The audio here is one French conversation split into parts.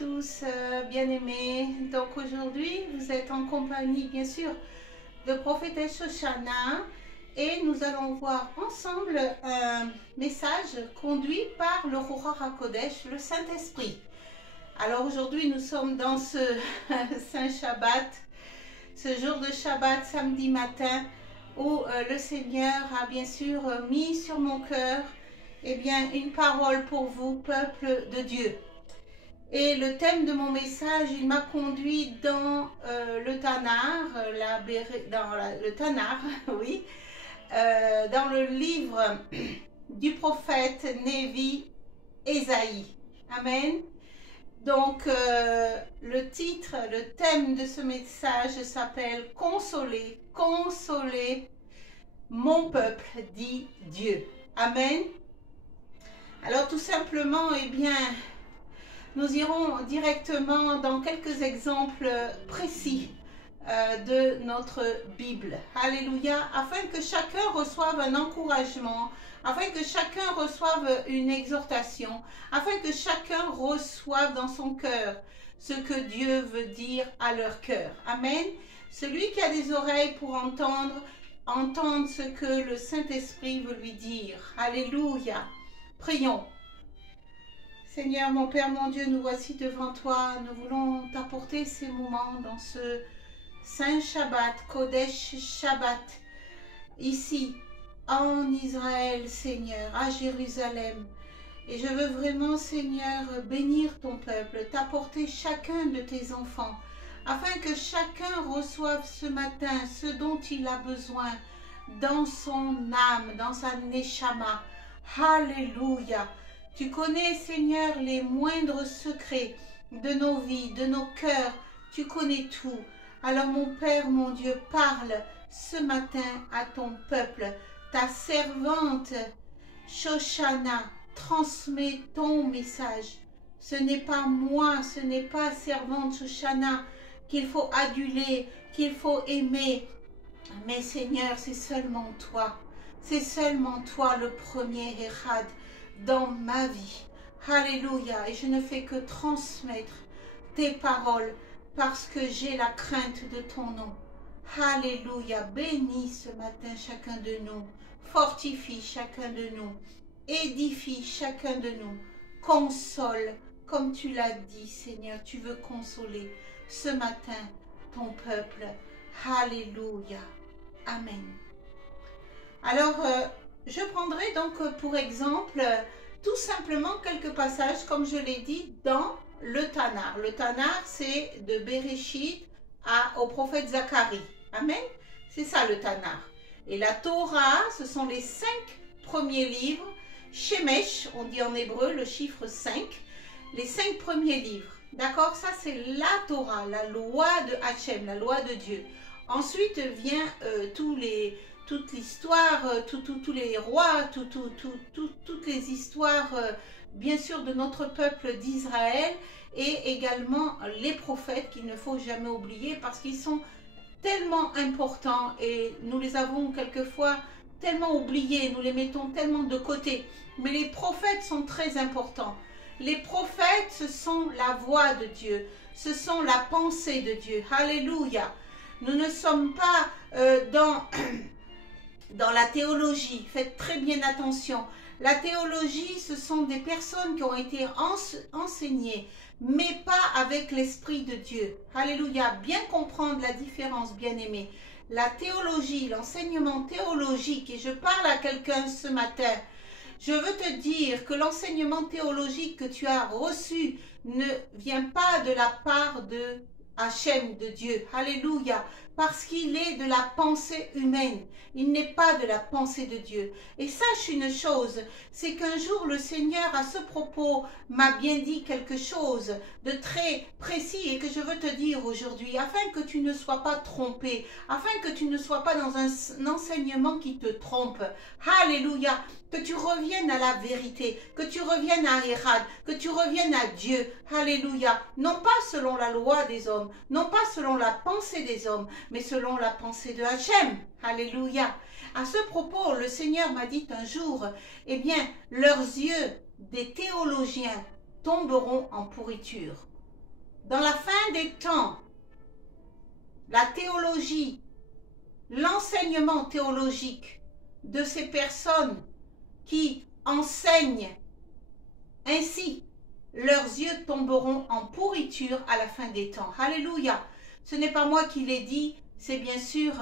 tous, bien-aimés. Donc aujourd'hui, vous êtes en compagnie, bien sûr, de prophétesse Shoshana et nous allons voir ensemble un message conduit par le Ruach HaKodesh, le Saint-Esprit. Alors aujourd'hui, nous sommes dans ce Saint Shabbat, ce jour de Shabbat, samedi matin, où le Seigneur a bien sûr mis sur mon cœur une parole pour vous, peuple de Dieu. Et le thème de mon message, il m'a conduit dans le Tanar, le Tanar, oui, dans le livre du prophète Névi Ésaïe. Amen. Donc, le titre, le thème de ce message s'appelle « Consoler, consoler mon peuple, dit Dieu ». Amen. Alors, tout simplement, nous irons directement dans quelques exemples précis de notre Bible. Alléluia. Afin que chacun reçoive un encouragement, afin que chacun reçoive une exhortation, afin que chacun reçoive dans son cœur ce que Dieu veut dire à leur cœur. Amen. Celui qui a des oreilles pour entendre ce que le Saint-Esprit veut lui dire. Alléluia. Prions. Seigneur, mon Père, mon Dieu, nous voici devant toi. Nous voulons t'apporter ces moments dans ce Saint Shabbat, Kodesh Shabbat, ici, en Israël, Seigneur, à Jérusalem. Et je veux vraiment, Seigneur, bénir ton peuple, t'apporter chacun de tes enfants, afin que chacun reçoive ce matin ce dont il a besoin dans son âme, dans sa neshama. Alléluia. Tu connais, Seigneur, les moindres secrets de nos vies, de nos cœurs. Tu connais tout. Alors, mon Père, mon Dieu, parle ce matin à ton peuple. Ta servante, Shoshana, transmet ton message. Ce n'est pas moi, ce n'est pas servante Shoshana qu'il faut aduler, qu'il faut aimer. Mais, Seigneur, c'est seulement toi. C'est seulement toi le premier Echad dans ma vie. Alléluia. Et je ne fais que transmettre tes paroles parce que j'ai la crainte de ton nom. Alléluia. Bénis ce matin chacun de nous. Fortifie chacun de nous. Édifie chacun de nous. Console, comme tu l'as dit, Seigneur. Tu veux consoler ce matin ton peuple. Alléluia. Amen. Alors, je prendrai donc pour exemple tout simplement quelques passages, comme je l'ai dit, dans le Tanar. Le Tanar, c'est de Bereshit au prophète Zacharie. Amen. C'est ça le Tanar. Et la Torah, ce sont les 5 premiers livres. Shemesh, on dit en hébreu le chiffre 5. Les 5 premiers livres. D'accord? Ça, c'est la Torah, la loi de Hachem, la loi de Dieu. Ensuite vient toute l'histoire, tous les rois, toutes les histoires, bien sûr, de notre peuple d'Israël et également les prophètes qu'il ne faut jamais oublier parce qu'ils sont tellement importants et nous les avons quelquefois tellement oubliés, nous les mettons tellement de côté. Mais les prophètes sont très importants. Les prophètes, ce sont la voix de Dieu, ce sont la pensée de Dieu. Alléluia. Nous ne sommes pas dans la théologie. Faites très bien attention. La théologie, ce sont des personnes qui ont été enseignées, mais pas avec l'Esprit de Dieu. Alléluia. Bien comprendre la différence, bien-aimés. La théologie, l'enseignement théologique, et je parle à quelqu'un ce matin, je veux te dire que l'enseignement théologique que tu as reçu ne vient pas de la part de Hachem, de Dieu. Alléluia. Parce qu'il est de la pensée humaine. Il n'est pas de la pensée de Dieu. Et sache une chose, c'est qu'un jour le Seigneur à ce propos m'a bien dit quelque chose de très précis et que je veux te dire aujourd'hui, afin que tu ne sois pas trompé, afin que tu ne sois pas dans un enseignement qui te trompe. Alléluia. Que tu reviennes à la vérité, que tu reviennes à Echad, que tu reviennes à Dieu. Alléluia. Non pas selon la loi des hommes, non pas selon la pensée des hommes, mais selon la pensée de Hachem. Alléluia. À ce propos, le Seigneur m'a dit un jour, leurs yeux des théologiens tomberont en pourriture. dans la fin des temps, la théologie, l'enseignement théologique de ces personnes qui enseignent ainsi, leurs yeux tomberont en pourriture à la fin des temps. Alléluia. Ce n'est pas moi qui l'ai dit, c'est bien sûr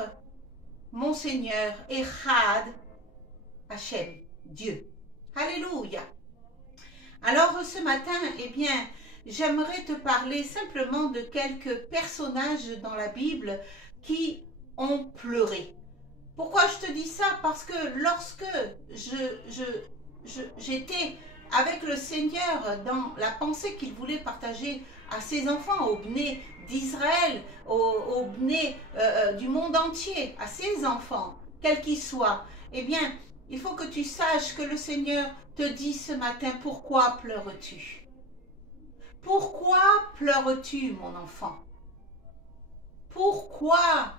mon Seigneur, Echad Hachem, Dieu. Alléluia. Alors ce matin, eh bien, j'aimerais te parler simplement de quelques personnages dans la Bible qui ont pleuré. Pourquoi je te dis ça? Parce que lorsque j'étais avec le Seigneur dans la pensée qu'il voulait partager à ses enfants, au Bné d'Israël, au Bné du monde entier, à ses enfants, quels qu'ils soient, eh bien, il faut que tu saches que le Seigneur te dit ce matin, pourquoi pleures-tu? Pourquoi pleures-tu, mon enfant? Pourquoi?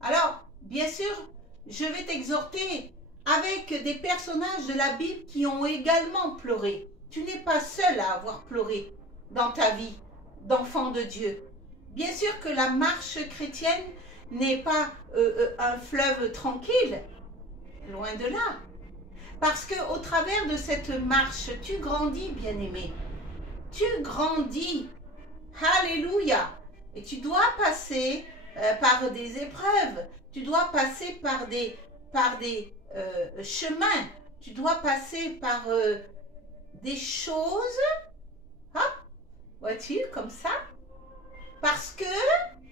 Alors, bien sûr, je vais t'exhorter avec des personnages de la Bible qui ont également pleuré. Tu n'es pas seul à avoir pleuré dans ta vie d'enfant de Dieu. Bien sûr que la marche chrétienne n'est pas un fleuve tranquille, loin de là. Parce qu'au travers de cette marche, tu grandis, bien-aimé. Tu grandis. Alléluia. Et tu dois passer par des épreuves. Tu dois passer par des chemins. Tu dois passer par des choses. Hop, vois-tu, comme ça. Parce que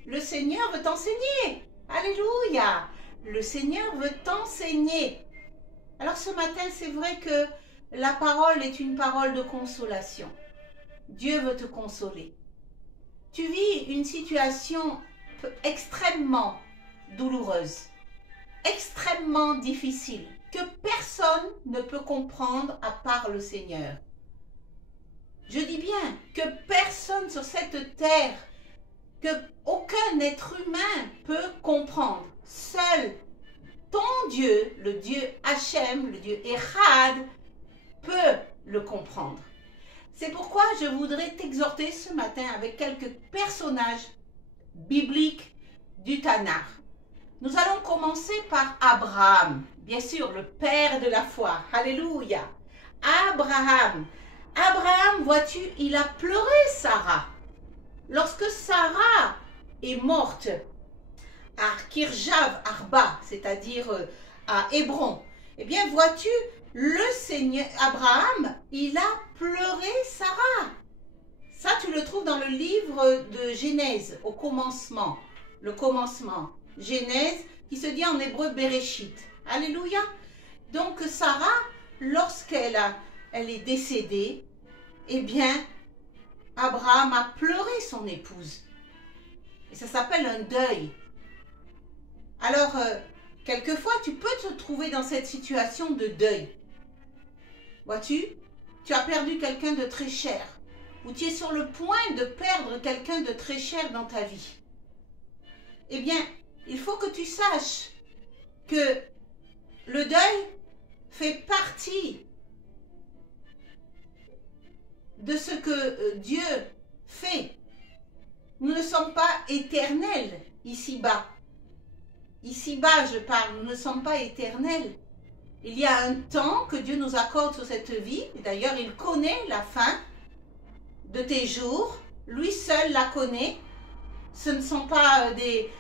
le Seigneur veut t'enseigner. Alléluia. Le Seigneur veut t'enseigner. Alors ce matin, c'est vrai que la parole est une parole de consolation. Dieu veut te consoler. Tu vis une situation extrêmement douloureuse, extrêmement difficile, que personne ne peut comprendre à part le Seigneur. Je dis bien que personne sur cette terre, que aucun être humain peut comprendre. Seul ton Dieu, le Dieu Hachem, le Dieu Echad, peut le comprendre. C'est pourquoi je voudrais t'exhorter ce matin avec quelques personnages bibliques du Tanakh. Nous allons commencer par Abraham, bien sûr, le père de la foi. Alléluia. Abraham. Abraham, vois-tu, il a pleuré Sarah. Lorsque Sarah est morte à Kirjav Arba, c'est-à-dire à Hébron, eh bien, vois-tu, le Seigneur Abraham, il a pleuré Sarah. Ça, tu le trouves dans le livre de Genèse, au commencement. Le commencement. Genèse, qui se dit en hébreu Bereshit. Alléluia. Donc, Sarah, lorsqu'elle est décédée, eh bien, Abraham a pleuré son épouse. Et ça s'appelle un deuil. Alors, quelquefois, tu peux te trouver dans cette situation de deuil. Vois-tu, tu as perdu quelqu'un de très cher, ou tu es sur le point de perdre quelqu'un de très cher dans ta vie. Eh bien, il faut que tu saches que le deuil fait partie de ce que Dieu fait. Nous ne sommes pas éternels ici-bas. Ici-bas, je parle, nous ne sommes pas éternels. Il y a un temps que Dieu nous accorde sur cette vie. D'ailleurs, il connaît la fin de tes jours. Lui seul la connaît. Ce ne sont pas des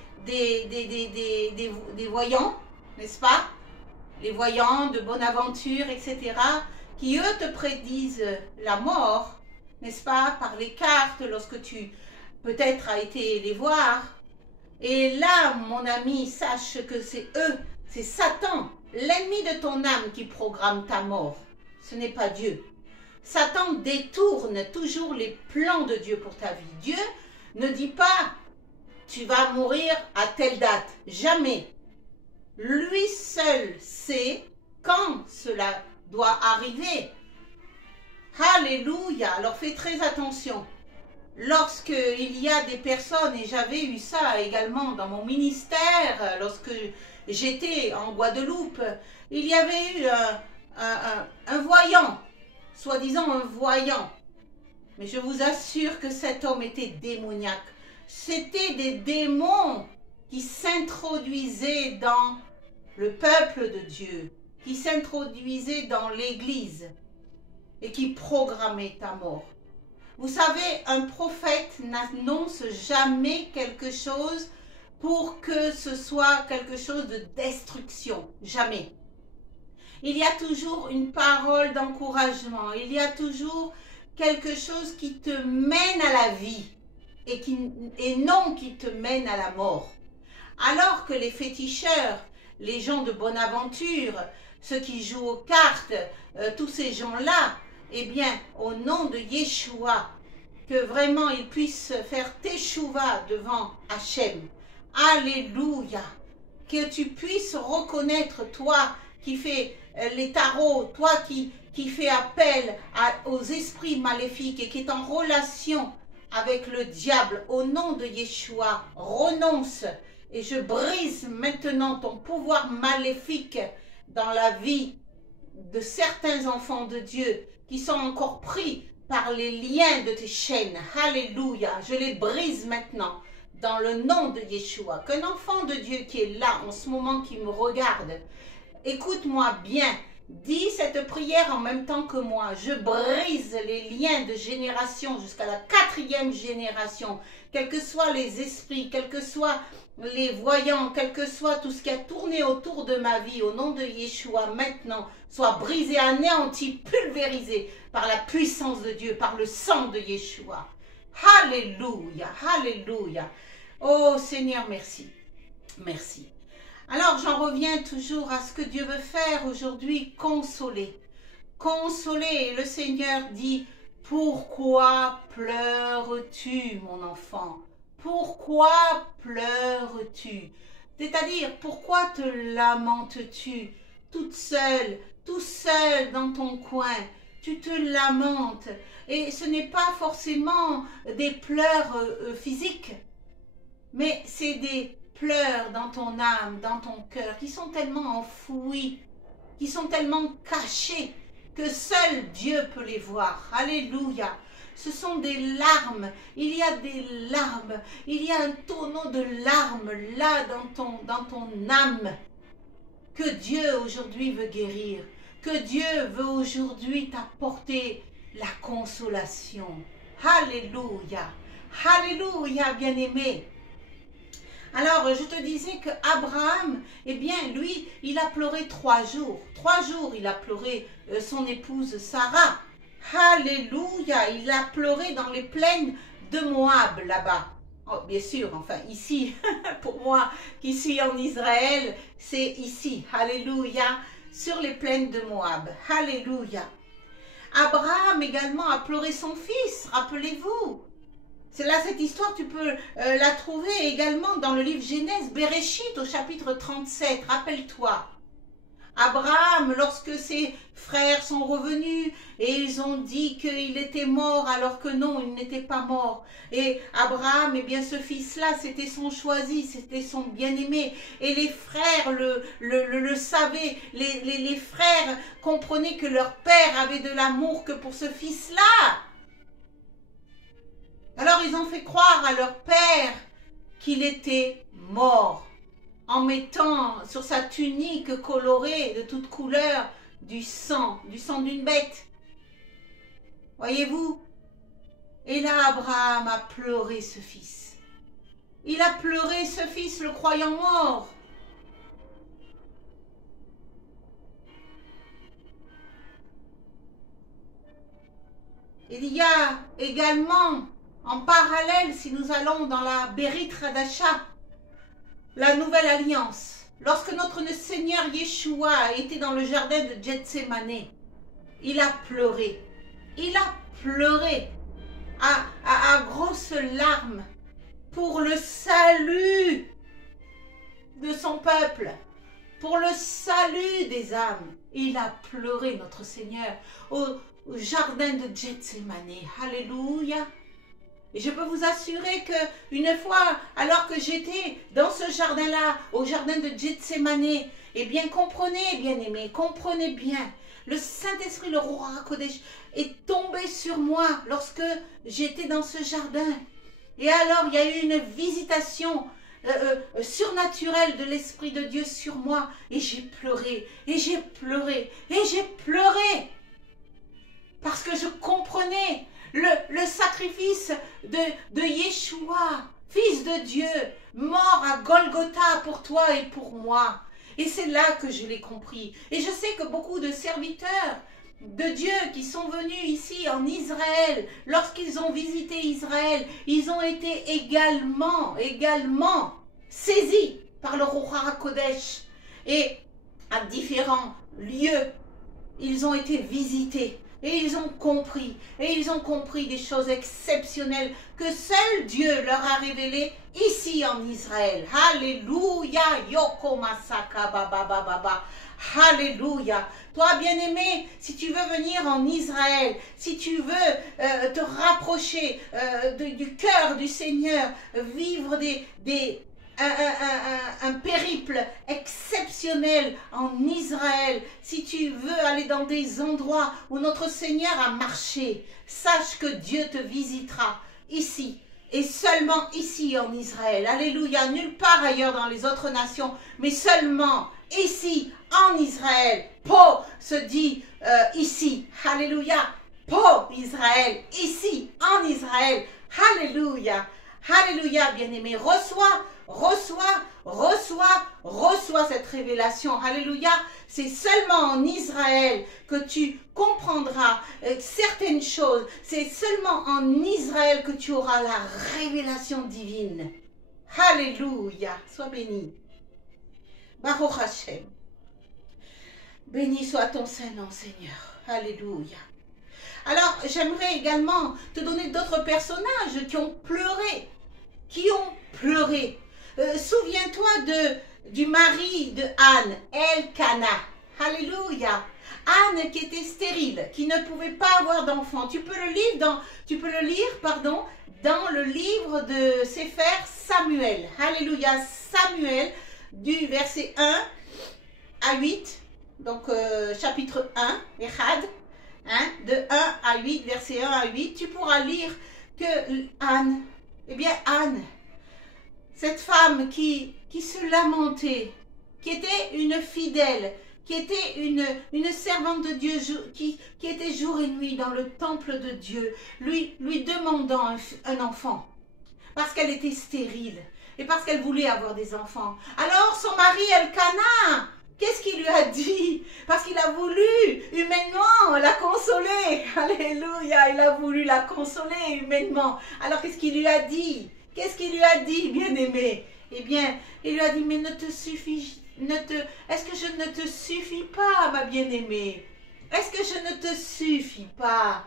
voyants, n'est-ce pas? Les voyants de bonne aventure, etc., qui, eux, te prédisent la mort, n'est-ce pas? Par les cartes, lorsque tu, peut-être, as été les voir. Et là, mon ami, sache que c'est eux, c'est Satan, l'ennemi de ton âme qui programme ta mort. Ce n'est pas Dieu. Satan détourne toujours les plans de Dieu pour ta vie. Dieu ne dit pas « tu vas mourir à telle date ». Jamais. Lui seul sait quand cela doit arriver. Alléluia. Alors fais très attention. Lorsqu'il y a des personnes, et j'avais eu ça également dans mon ministère, lorsque j'étais en Guadeloupe, il y avait eu un voyant, soi-disant un voyant, Mais je vous assure que cet homme était démoniaque. C'était des démons qui s'introduisaient dans le peuple de Dieu, qui s'introduisaient dans l'Église et qui programmaient ta mort. Vous savez, un prophète n'annonce jamais quelque chose pour que ce soit quelque chose de destruction. Jamais. Il y a toujours une parole d'encouragement. Il y a toujours quelque chose qui te mène à la vie et non qui te mène à la mort. Alors que les féticheurs, les gens de bonne aventure, ceux qui jouent aux cartes, tous ces gens-là, eh bien, au nom de Yeshua, que vraiment ils puissent faire teshuva devant Hachem. Alléluia. Que tu puisses reconnaître, toi qui fais les tarots, toi qui fais appel aux esprits maléfiques et qui est en relation avec le diable, au nom de Yeshua, renonce. Et je brise maintenant ton pouvoir maléfique dans la vie de certains enfants de Dieu qui sont encore pris par les liens de tes chaînes. Alléluia. Je les brise maintenant dans le nom de Yeshua. Qu'un enfant de Dieu qui est là en ce moment, qui me regarde, écoute-moi bien. Dis cette prière en même temps que moi. Je brise les liens de génération jusqu'à la 4e génération. Quels que soient les esprits, quels que soient les voyants, quel que soit tout ce qui a tourné autour de ma vie, au nom de Yeshua, maintenant, soit brisé, anéanti, pulvérisé par la puissance de Dieu, par le sang de Yeshua. Alléluia, alléluia. Oh Seigneur, merci. Merci. Alors j'en reviens toujours à ce que Dieu veut faire aujourd'hui, consoler. Consoler. Et le Seigneur dit, pourquoi pleures-tu, mon enfant? Pourquoi pleures-tu? C'est-à-dire, pourquoi te lamentes-tu toute seule, tout seul dans ton coin? Tu te lamentes. Et ce n'est pas forcément des pleurs physiques, mais c'est des pleurs dans ton âme, dans ton cœur, qui sont tellement enfouis, qui sont tellement cachés, que seul Dieu peut les voir. Alléluia. Ce sont des larmes, il y a des larmes, il y a un tonneau de larmes là dans ton âme, que Dieu aujourd'hui veut guérir, que Dieu veut aujourd'hui t'apporter la consolation. Alléluia, alléluia, bien-aimé. Alors, je te disais que Abraham, eh bien, lui, il a pleuré 3 jours. 3 jours, il a pleuré son épouse Sarah. Alléluia, il a pleuré dans les plaines de Moab, là-bas. Oh, bien sûr, enfin, ici, pour moi, qui suis en Israël, c'est ici. Alléluia, sur les plaines de Moab. Alléluia. Abraham également a pleuré son fils, rappelez-vous. C'est là, cette histoire, tu peux la trouver également dans le livre Genèse, Bereshit, au chapitre 37, rappelle-toi. Abraham, lorsque ses frères sont revenus et ils ont dit qu'il était mort alors que non, il n'était pas mort. Et Abraham, eh bien ce fils-là, c'était son choisi, c'était son bien-aimé. Et les frères le savaient, les frères comprenaient que leur père avait de l'amour que pour ce fils-là. Alors ils ont fait croire à leur père qu'il était mort, en mettant sur sa tunique colorée de toutes couleurs du sang d'une bête. Voyez-vous? Et là, Abraham a pleuré ce fils. Il a pleuré ce fils, le croyant mort. Il y a également, en parallèle, si nous allons dans la Berit Hadasha, la nouvelle alliance, lorsque notre Seigneur Yeshua était dans le jardin de Gethsémané, il a pleuré. Il a pleuré à grosses larmes pour le salut de son peuple, pour le salut des âmes. Il a pleuré, notre Seigneur, au jardin de Gethsémané. Alléluia. Et je peux vous assurer que une fois, alors que j'étais dans ce jardin-là, au jardin de Gethsémané, eh bien, comprenez, bien-aimés, comprenez bien, Le Saint-Esprit, le Ruach HaKodesh, est tombé sur moi lorsque j'étais dans ce jardin. Et alors, il y a eu une visitation surnaturelle de l'Esprit de Dieu sur moi. Et j'ai pleuré, et j'ai pleuré, et j'ai pleuré. Parce que je comprenais le sacrifice de Yeshua, Fils de Dieu, mort à Golgotha pour toi et pour moi. Et c'est là que je l'ai compris. Et je sais que beaucoup de serviteurs de Dieu qui sont venus ici en Israël, lorsqu'ils ont visité Israël, ils ont été également saisis par le Ruach HaKodesh. Et à différents lieux, ils ont été visités. Et ils ont compris des choses exceptionnelles que seul Dieu leur a révélées ici en Israël. Alléluia, Yoko Masaka Baba Baba. Alléluia. Toi, bien-aimé, si tu veux venir en Israël, si tu veux te rapprocher du cœur du Seigneur, vivre un périple exceptionnel en Israël, si tu veux aller dans des endroits où notre Seigneur a marché, sache que Dieu te visitera ici et seulement ici en Israël. Alléluia, nulle part ailleurs dans les autres nations, mais seulement ici en Israël. Po se dit ici. Alléluia. Po Israël, ici en Israël. Alléluia. Alléluia, bien-aimé. Reçois cette révélation. Alléluia. C'est seulement en Israël que tu comprendras certaines choses. C'est seulement en Israël que tu auras la révélation divine. Alléluia. Sois béni. Baruch Hashem. Béni soit ton Saint-Nom, Seigneur. Alléluia. Alors, j'aimerais également te donner d'autres personnages qui ont pleuré. Souviens-toi du mari de Anne, Elkana. Alléluia. Anne qui était stérile, qui ne pouvait pas avoir d'enfant. Tu peux le lire dans le livre de Sefer Samuel. Alléluia. Samuel, du verset 1 à 8. Donc, chapitre 1, Echad. De 1 à 8, verset 1 à 8. Tu pourras lire que Anne, cette femme qui se lamentait, qui était une fidèle, qui était une servante de Dieu, qui était jour et nuit dans le temple de Dieu, lui demandant un enfant, parce qu'elle était stérile et parce qu'elle voulait avoir des enfants. Alors son mari Elkana, qu'est-ce qu'il lui a dit? Parce qu'il a voulu humainement la consoler. Alléluia, il a voulu la consoler humainement. Alors qu'est-ce qu'il lui a dit? Qu'est-ce qu'il lui a dit, bien-aimé? Eh bien, il lui a dit, mais est-ce que je ne te suffis pas, ma bien-aimée? Est-ce que je ne te suffis pas?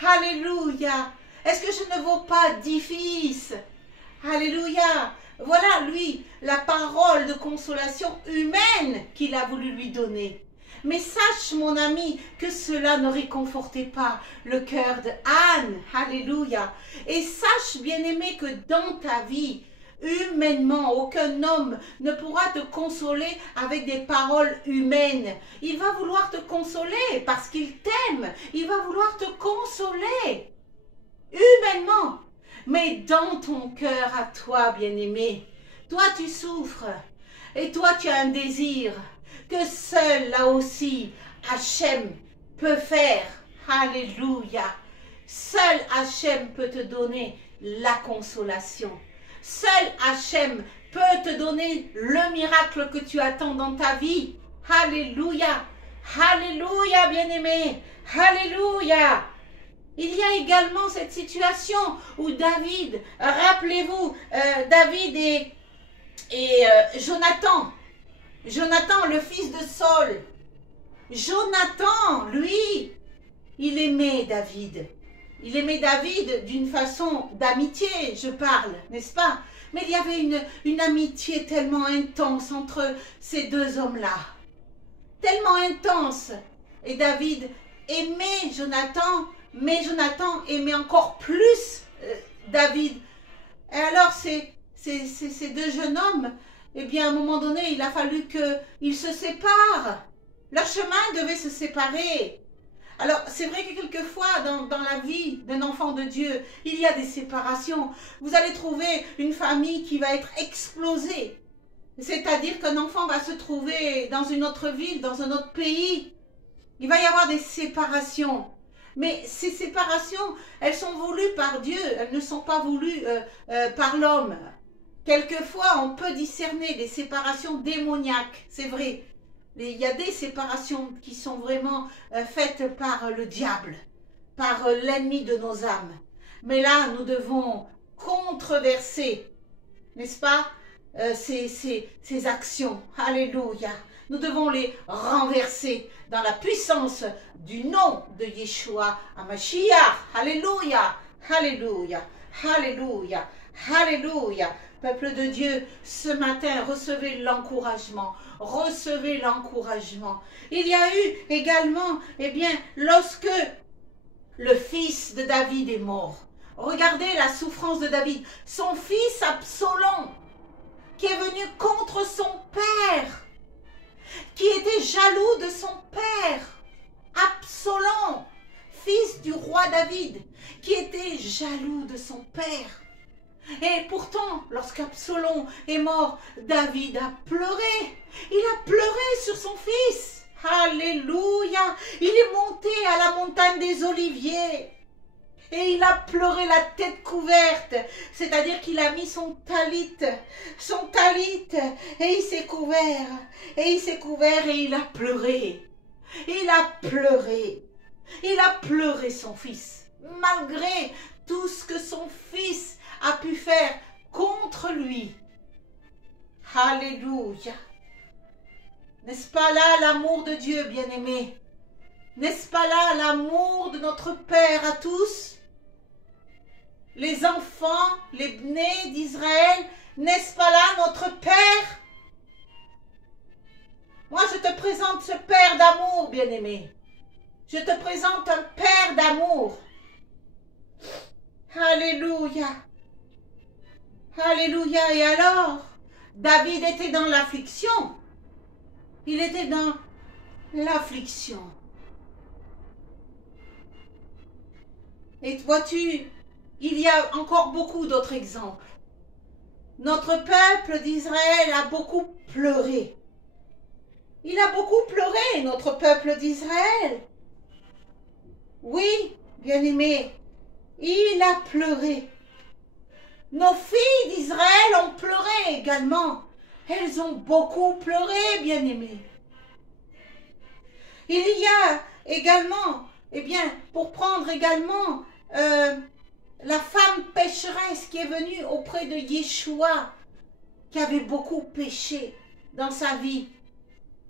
Alléluia. Est-ce que je ne vaux pas 10 fils? Alléluia. Voilà, lui, la parole de consolation humaine qu'il a voulu lui donner. Mais sache, mon ami, que cela ne réconfortait pas le cœur de Anne. Alléluia. Et sache, bien-aimé, que dans ta vie, humainement, aucun homme ne pourra te consoler avec des paroles humaines. Il va vouloir te consoler parce qu'il t'aime. Il va vouloir te consoler humainement. Mais dans ton cœur à toi, bien-aimé, toi tu souffres et toi tu as un désir que seul là aussi Hachem peut faire. Alléluia. Seul Hachem peut te donner la consolation. Seul Hachem peut te donner le miracle que tu attends dans ta vie. Alléluia. Alléluia, bien-aimé. Alléluia. Il y a également cette situation où David, rappelez-vous, David et Jonathan, le fils de Saul. Jonathan, lui, il aimait David. Il aimait David d'une façon d'amitié, je parle, n'est-ce pas? Mais il y avait une amitié tellement intense entre ces deux hommes-là. Tellement intense. Et David aimait Jonathan, mais Jonathan aimait encore plus David. Et alors, ces deux jeunes hommes, eh bien, à un moment donné, il a fallu qu'ils se séparent. Leur chemin devait se séparer. Alors, c'est vrai que quelquefois, dans la vie d'un enfant de Dieu, il y a des séparations. Vous allez trouver une famille qui va être explosée. C'est-à-dire qu'un enfant va se trouver dans une autre ville, dans un autre pays. Il va y avoir des séparations. Mais ces séparations, elles sont voulues par Dieu. Elles ne sont pas voulues par l'homme. Quelquefois, on peut discerner des séparations démoniaques. C'est vrai. Il y a des séparations qui sont vraiment faites par le diable, par l'ennemi de nos âmes. Mais là, nous devons controverser, n'est-ce pas, ces actions. Alléluia. Nous devons les renverser dans la puissance du nom de Yeshua HaMashiach. Alléluia. Alléluia. Alléluia. Alléluia. Peuple de Dieu, ce matin, recevez l'encouragement. Recevez l'encouragement. Il y a eu également, eh bien, lorsque le fils de David est mort. Regardez la souffrance de David. Son fils Absalom, qui est venu contre son père, qui était jaloux de son père. Absalom, fils du roi David, qui était jaloux de son père. Et pourtant, lorsqu'Absalom est mort, David a pleuré. Il a pleuré sur son fils. Alléluia. Il est monté à la montagne des Oliviers. Et il a pleuré la tête couverte. C'est-à-dire qu'il a mis son talit. Et il s'est couvert. Et il s'est couvert et il a pleuré. Il a pleuré. Il a pleuré son fils. Malgré tout ce que son fils a pu faire contre lui. Alléluia. N'est-ce pas là l'amour de Dieu, bien-aimé? N'est-ce pas là l'amour de notre Père à tous? Les enfants, les bnés d'Israël, n'est-ce pas là notre Père? Moi, je te présente ce Père d'amour, bien-aimé. Je te présente un Père d'amour. Alléluia. Alléluia. Et alors, David était dans l'affliction. Il était dans l'affliction. Et vois-tu, il y a encore beaucoup d'autres exemples. Notre peuple d'Israël a beaucoup pleuré. Il a beaucoup pleuré, notre peuple d'Israël. Oui, bien-aimé, il a pleuré. Nos filles d'Israël ont pleuré également. Elles ont beaucoup pleuré, bien-aimés. Il y a également, eh bien, pour prendre également la femme pécheresse qui est venue auprès de Yeshua, qui avait beaucoup péché dans sa vie.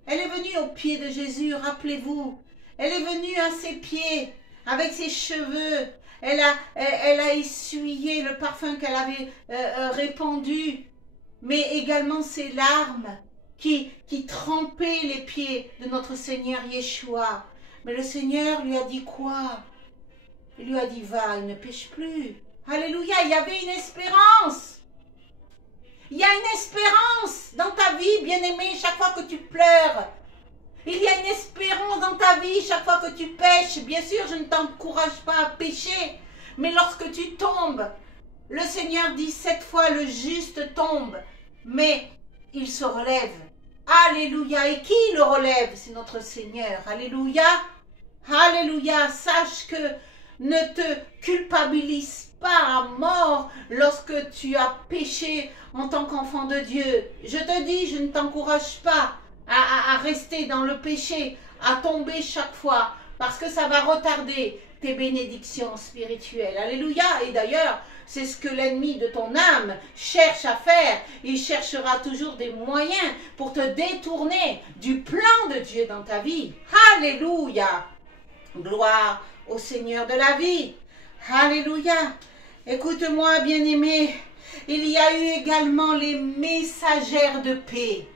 Elle est venue aux pieds de Jésus, rappelez-vous. Elle est venue à ses pieds, avec ses cheveux. Elle a essuyé le parfum qu'elle avait répandu, mais également ses larmes qui trempaient les pieds de notre Seigneur Yeshua. Mais le Seigneur lui a dit quoi? Il lui a dit, va, il ne pêche plus. Alléluia, il y avait une espérance. Il y a une espérance dans ta vie, bien-aimé, chaque fois que tu pleures. Il y a une espérance dans ta vie chaque fois que tu pêches. Bien sûr, je ne t'encourage pas à pécher, mais lorsque tu tombes, le Seigneur dit 7 fois le juste tombe, mais il se relève. Alléluia. Et qui le relève? C'est notre Seigneur. Alléluia. Alléluia. Sache que ne te culpabilise pas à mort lorsque tu as péché en tant qu'enfant de Dieu. Je te dis, je ne t'encourage pas à rester dans le péché, à tomber chaque fois, parce que ça va retarder tes bénédictions spirituelles. Alléluia. Et d'ailleurs, c'est ce que l'ennemi de ton âme cherche à faire. Il cherchera toujours des moyens pour te détourner du plan de Dieu dans ta vie. Alléluia. Gloire au Seigneur de la vie. Alléluia. Écoute-moi, bien-aimé. Il y a eu également les messagères de paix.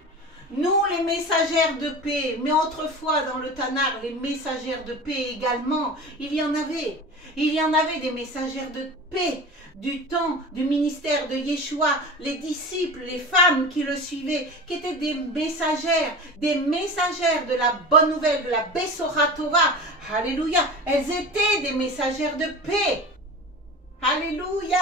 Nous, les messagères de paix, mais autrefois dans le Tanakh, les messagères de paix également, il y en avait. Il y en avait des messagères de paix du temps du ministère de Yeshua, les disciples, les femmes qui le suivaient, qui étaient des messagères de la bonne nouvelle, de la Besora Tova. Alléluia. Elles étaient des messagères de paix. Alléluia.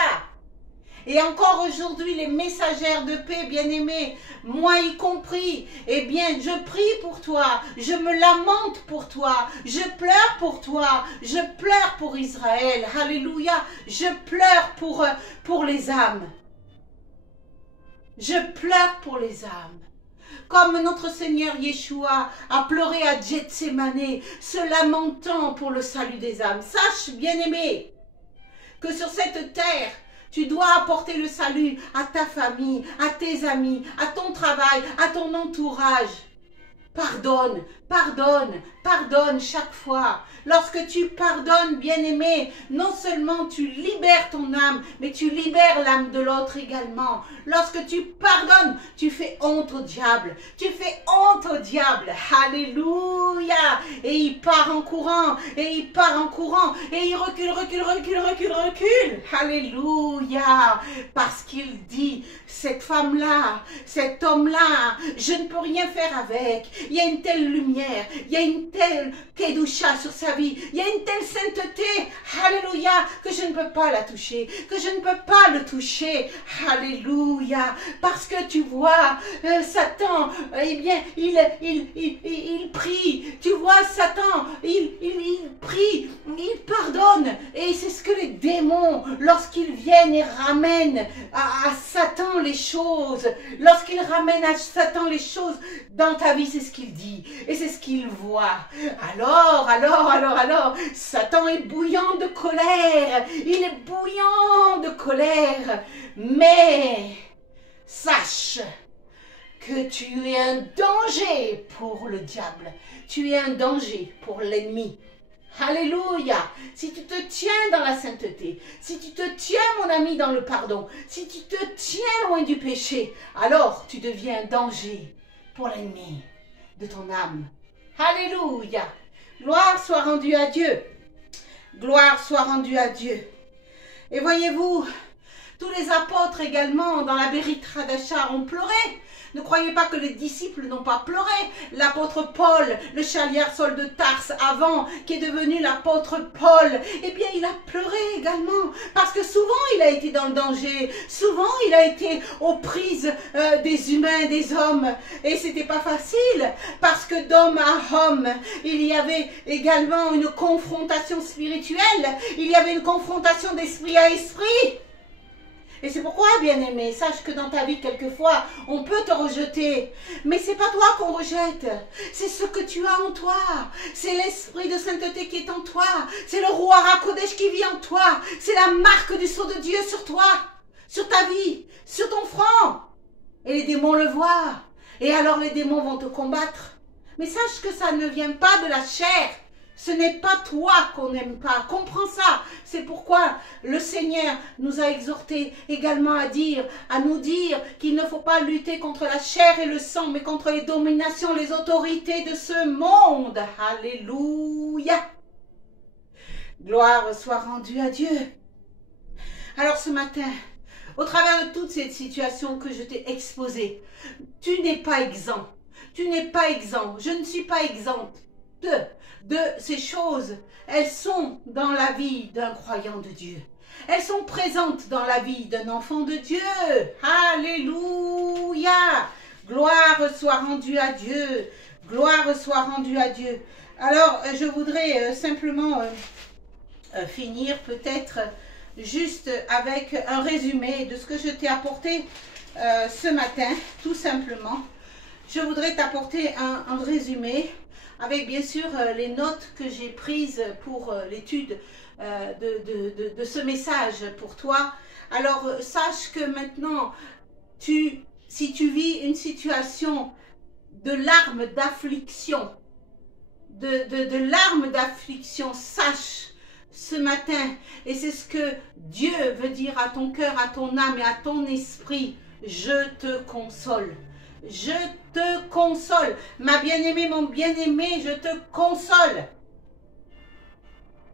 Et encore aujourd'hui, les messagères de paix, bien-aimés, moi y compris, eh bien, je prie pour toi, je me lamente pour toi, je pleure pour toi, je pleure pour Israël. Alléluia. Je pleure pour les âmes. Je pleure pour les âmes. Comme notre Seigneur Yeshua a pleuré à Gethsémané, se lamentant pour le salut des âmes. Sache, bien-aimé, que sur cette terre, tu dois apporter le salut à ta famille, à tes amis, à ton travail, à ton entourage. Pardonne, pardonne, pardonne chaque fois. Lorsque tu pardonnes, bien-aimé, non seulement tu libères ton âme, mais tu libères l'âme de l'autre également. Lorsque tu pardonnes, tu fais honte au diable. Tu fais honte au diable. Alléluia. Et il part en courant, et il part en courant, et il recule, recule, recule, recule, recule. Alléluia. Parce qu'il dit, cette femme-là, cet homme-là, je ne peux rien faire avec. Il y a une telle lumière, il y a une telle kedusha sur sa vie, il y a une telle sainteté, alléluia, que je ne peux pas la toucher, que je ne peux pas le toucher, alléluia, parce que tu vois, Satan, eh bien, il prie, tu vois, Satan, il prie, il pardonne, et c'est ce que les démons, lorsqu'ils viennent et ramènent à Satan les choses, lorsqu'ils ramènent à Satan les choses dans ta vie, c'est ce qu'il dit, et c'est ce qu'il voit. Alors, Satan est bouillant de colère, il est bouillant de colère, mais sache que tu es un danger pour le diable, tu es un danger pour l'ennemi. Alléluia. Si tu te tiens dans la sainteté, si tu te tiens, mon ami, dans le pardon, si tu te tiens loin du péché, alors tu deviens un danger pour l'ennemi de ton âme. Alléluia. Gloire soit rendue à Dieu. Gloire soit rendue à Dieu. Et voyez-vous, tous les apôtres également dans la Berit Hadasha ont pleuré. Ne croyez pas que les disciples n'ont pas pleuré. L'apôtre Paul, le chaliard Saul de Tarse avant, qui est devenu l'apôtre Paul, eh bien il a pleuré également. Parce que souvent il a été dans le danger. Souvent il a été aux prises des humains, des hommes. Et c'était pas facile. Parce que d'homme à homme, il y avait également une confrontation spirituelle. Il y avait une confrontation d'esprit à esprit. Et c'est pourquoi, bien-aimé, sache que dans ta vie, quelquefois, on peut te rejeter. Mais c'est pas toi qu'on rejette. C'est ce que tu as en toi. C'est l'esprit de sainteté qui est en toi. C'est le roi Rakodesh qui vit en toi. C'est la marque du sceau de Dieu sur toi, sur ta vie, sur ton front. Et les démons le voient. Et alors les démons vont te combattre. Mais sache que ça ne vient pas de la chair. Ce n'est pas toi qu'on n'aime pas. Comprends ça. C'est pourquoi le Seigneur nous a exhortés également à nous dire qu'il ne faut pas lutter contre la chair et le sang, mais contre les dominations, les autorités de ce monde. Alléluia. Gloire soit rendue à Dieu. Alors ce matin, au travers de toute cette situation que je t'ai exposée, tu n'es pas exempt. Tu n'es pas exempt. Je ne suis pas exempte de ces choses. Elles sont dans la vie d'un croyant de Dieu. Elles sont présentes dans la vie d'un enfant de Dieu. Alléluia. Gloire soit rendue à Dieu. Gloire soit rendue à Dieu. Alors, je voudrais simplement finir peut-être juste avec un résumé de ce que je t'ai apporté ce matin, tout simplement. Je voudrais t'apporter un résumé avec bien sûr les notes que j'ai prises pour l'étude de ce message pour toi. Alors sache que maintenant, si tu vis une situation de larmes d'affliction, de larmes d'affliction, sache ce matin, et c'est ce que Dieu veut dire à ton cœur, à ton âme et à ton esprit, je te console. Je te console. Ma bien-aimée, mon bien-aimé, je te console.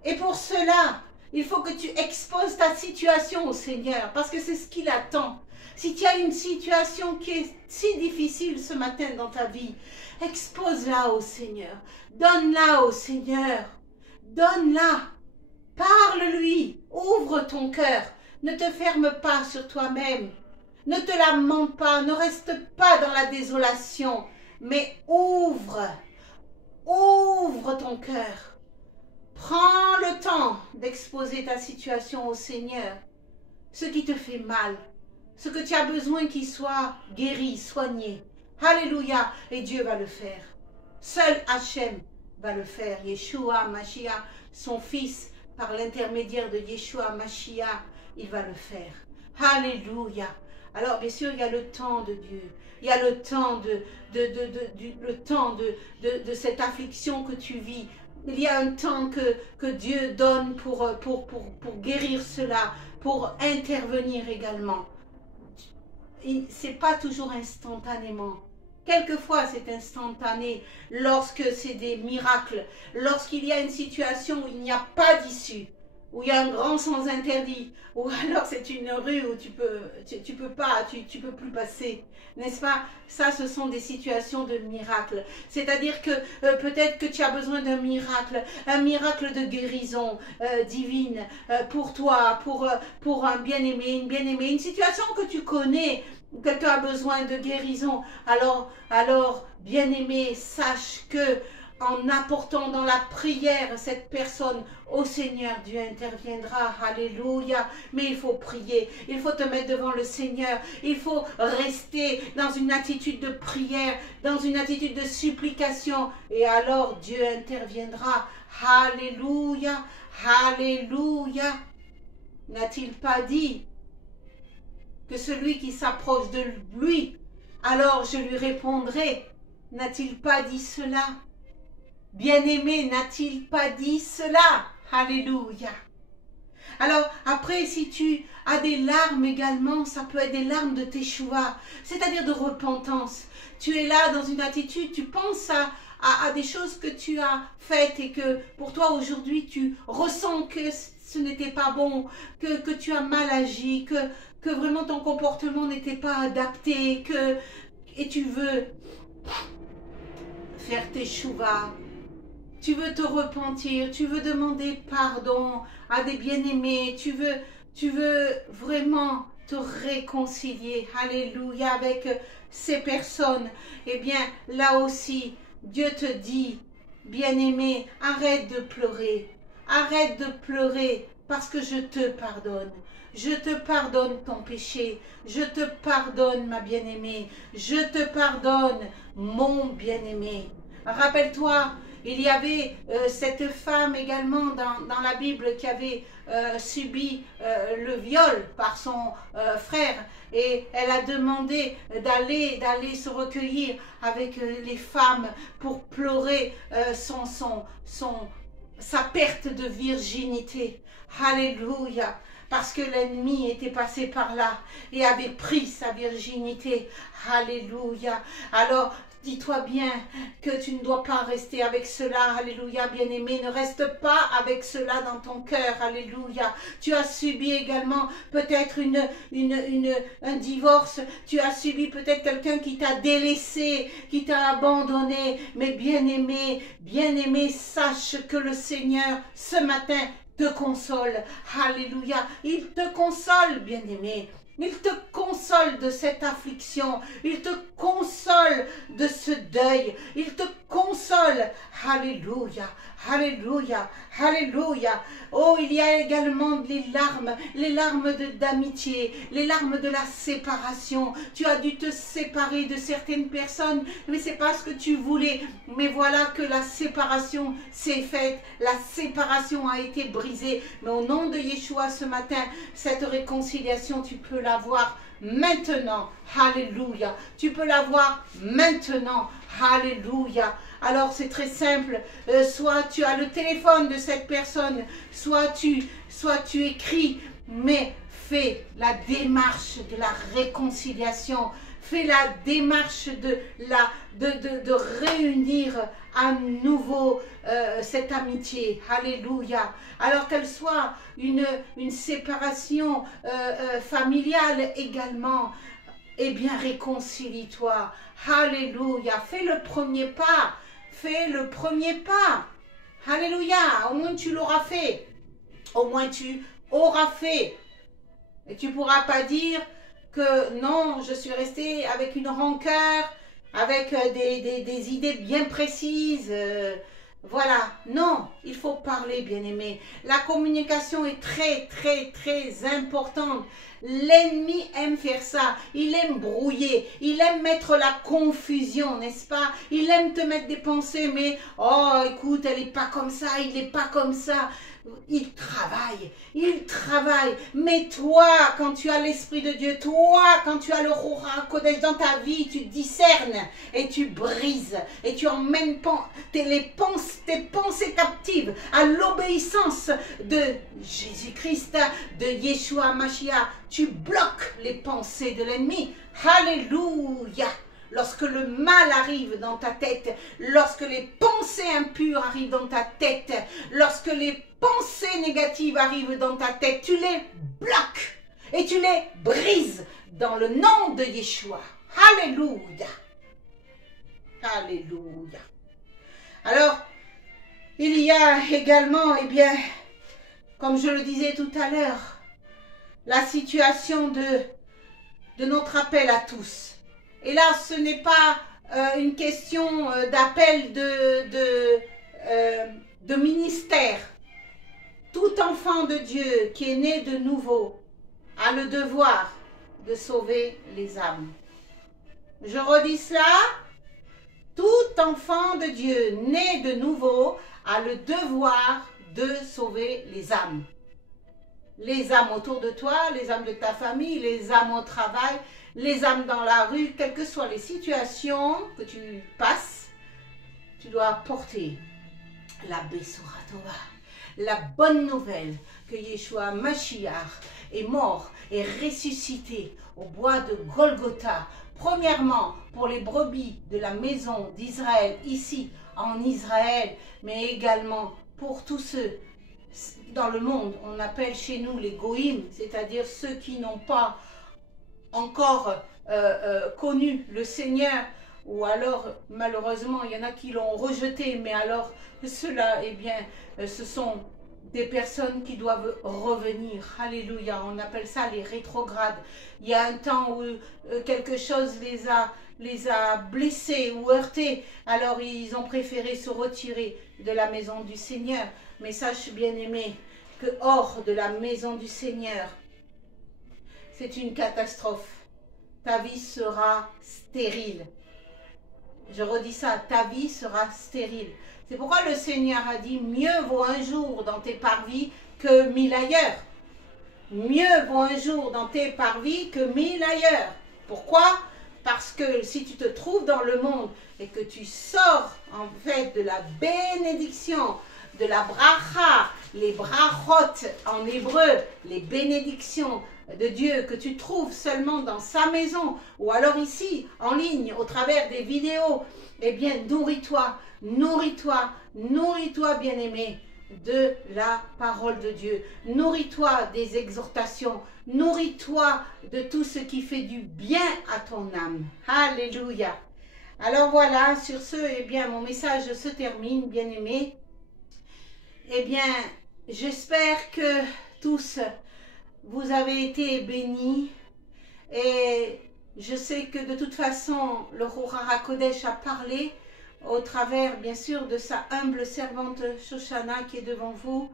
Et pour cela, il faut que tu exposes ta situation au Seigneur, parce que c'est ce qu'il attend. Si tu as une situation qui est si difficile ce matin dans ta vie, expose-la au Seigneur. Donne-la au Seigneur. Donne-la. Parle-lui. Ouvre ton cœur. Ne te ferme pas sur toi-même. Ne te lamente pas. Ne reste pas dans la désolation. Mais ouvre. Ouvre ton cœur. Prends le temps d'exposer ta situation au Seigneur. Ce qui te fait mal. Ce que tu as besoin qu'il soit guéri, soigné. Alléluia. Et Dieu va le faire. Seul Hachem va le faire. Yeshua Mashiach, son fils, par l'intermédiaire de Yeshua Mashiach, il va le faire. Alléluia. Alors bien sûr, il y a le temps de Dieu. Il y a le temps de cette affliction que tu vis. Il y a un temps que Dieu donne pour guérir cela, pour intervenir également. Ce n'est pas toujours instantanément. Quelquefois, c'est instantané lorsque c'est des miracles, lorsqu'il y a une situation où il n'y a pas d'issue, où il y a un grand sens interdit, ou alors c'est une rue où tu peux plus passer, n'est-ce pas? Ça, ce sont des situations de miracles. C'est-à-dire que peut-être que tu as besoin d'un miracle, un miracle de guérison divine pour toi, pour un bien-aimé, une bien-aimée, une situation que tu connais. Quelqu'un a besoin de guérison, alors bien-aimé, sache que en apportant dans la prière cette personne au Seigneur, Dieu interviendra. Alléluia. Mais il faut prier, il faut te mettre devant le Seigneur, il faut rester dans une attitude de prière, dans une attitude de supplication, et alors Dieu interviendra. Alléluia. Alléluia. N'a-t-il pas dit que celui qui s'approche de lui, alors je lui répondrai? N'a-t-il pas dit cela? Bien-aimé, n'a-t-il pas dit cela? Alléluia. Alors après, si tu as des larmes également, ça peut être des larmes de teshuva, c'est-à-dire de repentance. Tu es là dans une attitude, tu penses à des choses que tu as faites et que pour toi aujourd'hui tu ressens que ce n'était pas bon, que tu as mal agi, que vraiment ton comportement n'était pas adapté, et tu veux faire tes chouvas, tu veux te repentir, tu veux demander pardon à des bien-aimés, tu veux vraiment te réconcilier, alléluia, avec ces personnes. Eh bien, là aussi, Dieu te dit, bien-aimé, arrête de pleurer parce que je te pardonne. Je te pardonne ton péché. Je te pardonne, ma bien-aimée. Je te pardonne, mon bien-aimé. Rappelle-toi, il y avait cette femme également dans la Bible qui avait subi le viol par son frère. Et elle a demandé d'aller se recueillir avec les femmes pour pleurer sa perte de virginité. Alléluia. Parce que l'ennemi était passé par là et avait pris sa virginité. Alléluia. Alors, dis-toi bien que tu ne dois pas rester avec cela. Alléluia, bien-aimé. Ne reste pas avec cela dans ton cœur. Alléluia. Tu as subi également peut-être un divorce. Tu as subi peut-être quelqu'un qui t'a délaissé, qui t'a abandonné. Mais bien-aimé, sache que le Seigneur, ce matin, te console. Alléluia. Il te console, bien-aimé. Il te console de cette affliction. Il te console de ce deuil. Il te console. Alléluia. Alléluia. Alléluia. Oh, il y a également les larmes d'amitié, les larmes de la séparation. Tu as dû te séparer de certaines personnes, mais c'est pas ce que tu voulais. Mais voilà que la séparation s'est faite. La séparation a été brisée. Mais au nom de Yeshua ce matin, cette réconciliation, tu peux l'avoir maintenant. Alléluia. Tu peux l'avoir maintenant. Alléluia. Alors c'est très simple, soit tu as le téléphone de cette personne, soit tu écris, mais fais la démarche de la réconciliation, Fais la démarche de réunir à nouveau cette amitié. Alléluia. Alors qu'elle soit une séparation familiale également, eh bien réconcilie-toi. Alléluia. Fais le premier pas. Fais le premier pas. Alléluia. Au moins tu l'auras fait. Au moins tu auras fait. Et tu ne pourras pas dire que non, je suis restée avec une rancœur, avec des idées bien précises. Voilà, non, il faut parler, bien-aimé. La communication est très, très, très importante. L'ennemi aime faire ça. Il aime brouiller. Il aime mettre la confusion, n'est-ce pas? Il aime te mettre des pensées, mais oh, écoute, elle n'est pas comme ça, il n'est pas comme ça. Il travaille. Mais toi, quand tu as l'Esprit de Dieu, toi, quand tu as le Ruach HaKodesh dans ta vie, tu discernes et tu brises et tu emmènes tes pensées captives à l'obéissance de Jésus-Christ, de Yeshua Mashiach. Tu bloques les pensées de l'ennemi. Alléluia. Lorsque le mal arrive dans ta tête, lorsque les pensées impures arrivent dans ta tête, lorsque les pensées négatives arrivent dans ta tête, tu les bloques et tu les brises dans le nom de Yeshua. Alléluia. Alléluia. Alors, il y a également, eh bien, comme je le disais tout à l'heure, la situation de notre appel à tous. Et là, ce n'est pas une question d'appel de ministère. Tout enfant de Dieu qui est né de nouveau a le devoir de sauver les âmes. Je redis cela. Tout enfant de Dieu né de nouveau a le devoir de sauver les âmes. Les âmes autour de toi, les âmes de ta famille, les âmes au travail, les âmes dans la rue, quelles que soient les situations que tu passes, tu dois porter la Besora Tova, la bonne nouvelle que Yeshua Mashiach est mort et ressuscité au bois de Golgotha. Premièrement, pour les brebis de la maison d'Israël, ici en Israël, mais également pour tous ceux dans le monde, on appelle chez nous les goïms, c'est-à-dire ceux qui n'ont pas encore connu le Seigneur, ou alors malheureusement il y en a qui l'ont rejeté, mais alors ceux-là, eh bien, ce sont des personnes qui doivent revenir. Alléluia, on appelle ça les rétrogrades. Il y a un temps où quelque chose les a blessés ou heurtés, alors ils ont préféré se retirer de la maison du Seigneur. Mais sache, bien-aimé, que hors de la maison du Seigneur, c'est une catastrophe. Ta vie sera stérile. Je redis ça, ta vie sera stérile. C'est pourquoi le Seigneur a dit, mieux vaut un jour dans tes parvis que 1000 ailleurs. Mieux vaut un jour dans tes parvis que 1000 ailleurs. Pourquoi? Parce que si tu te trouves dans le monde et que tu sors en fait de la bénédiction, de la bracha, les brachot en hébreu, les bénédictions de Dieu que tu trouves seulement dans sa maison ou alors ici en ligne au travers des vidéos, eh bien nourris-toi, nourris-toi, nourris-toi bien-aimé de la parole de Dieu, nourris-toi des exhortations, nourris-toi de tout ce qui fait du bien à ton âme. Alléluia. Alors voilà, sur ce, eh bien mon message se termine, bien-aimé. Eh bien, j'espère que tous, vous avez été bénis. Et je sais que de toute façon, le Ruach HaKodesh a parlé au travers, bien sûr, de sa humble servante Shoshana qui est devant vous.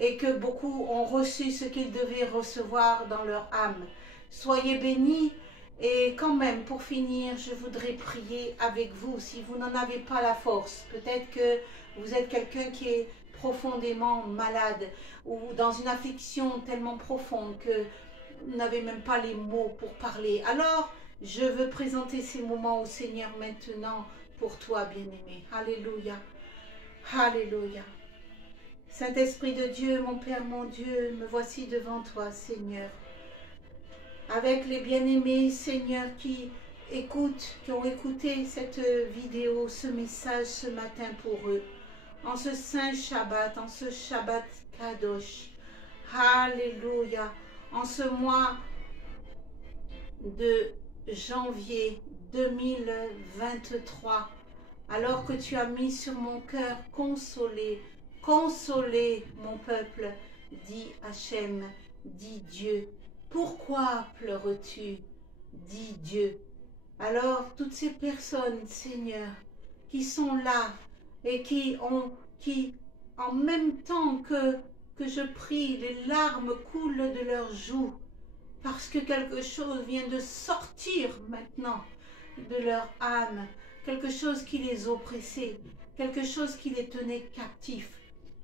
Et que beaucoup ont reçu ce qu'ils devaient recevoir dans leur âme. Soyez bénis. Et quand même, pour finir, je voudrais prier avec vous. Si vous n'en avez pas la force, peut-être que vous êtes quelqu'un qui est profondément malade ou dans une affliction tellement profonde que vous n'avez même pas les mots pour parler. Alors, je veux présenter ces moments au Seigneur maintenant pour toi, bien-aimé. Alléluia. Alléluia. Saint-Esprit de Dieu, mon Père, mon Dieu, me voici devant toi, Seigneur. Avec les bien-aimés, Seigneur, qui qui ont écouté cette vidéo, ce message ce matin pour eux, en ce saint Shabbat, en ce Shabbat Kadosh. Alléluia. En ce mois de janvier 2023, alors que tu as mis sur mon cœur, consoler mon peuple, dit Hachem, dit Dieu. Pourquoi pleures-tu, dit Dieu. Alors, toutes ces personnes, Seigneur, qui sont là et qui, en même temps que je prie, les larmes coulent de leurs joues, parce que quelque chose vient de sortir maintenant de leur âme, quelque chose qui les oppressait, quelque chose qui les tenait captifs.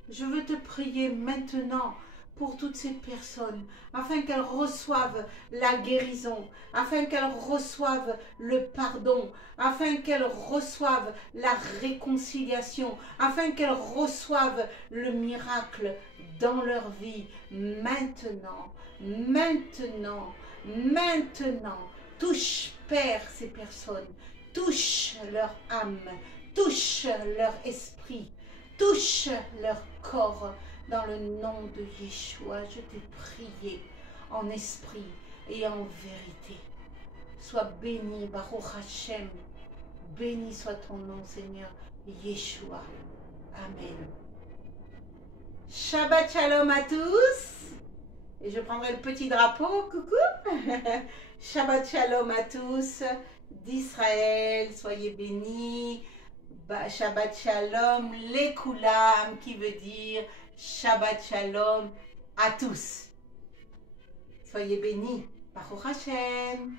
Je veux te prier maintenant pour toutes ces personnes, afin qu'elles reçoivent la guérison, afin qu'elles reçoivent le pardon, afin qu'elles reçoivent la réconciliation, afin qu'elles reçoivent le miracle dans leur vie, maintenant, maintenant, maintenant. Touche, Père, ces personnes, touche leur âme, touche leur esprit, touche leur corps. Dans le nom de Yeshua, je t'ai prié en esprit et en vérité. Sois béni, Baruch Hashem. Béni soit ton nom, Seigneur, Yeshua. Amen. Shabbat Shalom à tous. Et je prendrai le petit drapeau. Coucou. Shabbat Shalom à tous d'Israël. Soyez bénis. Shabbat Shalom, les Koulam, qui veut dire Shabbat Shalom à tous. Soyez bénis. Baruch Hashem.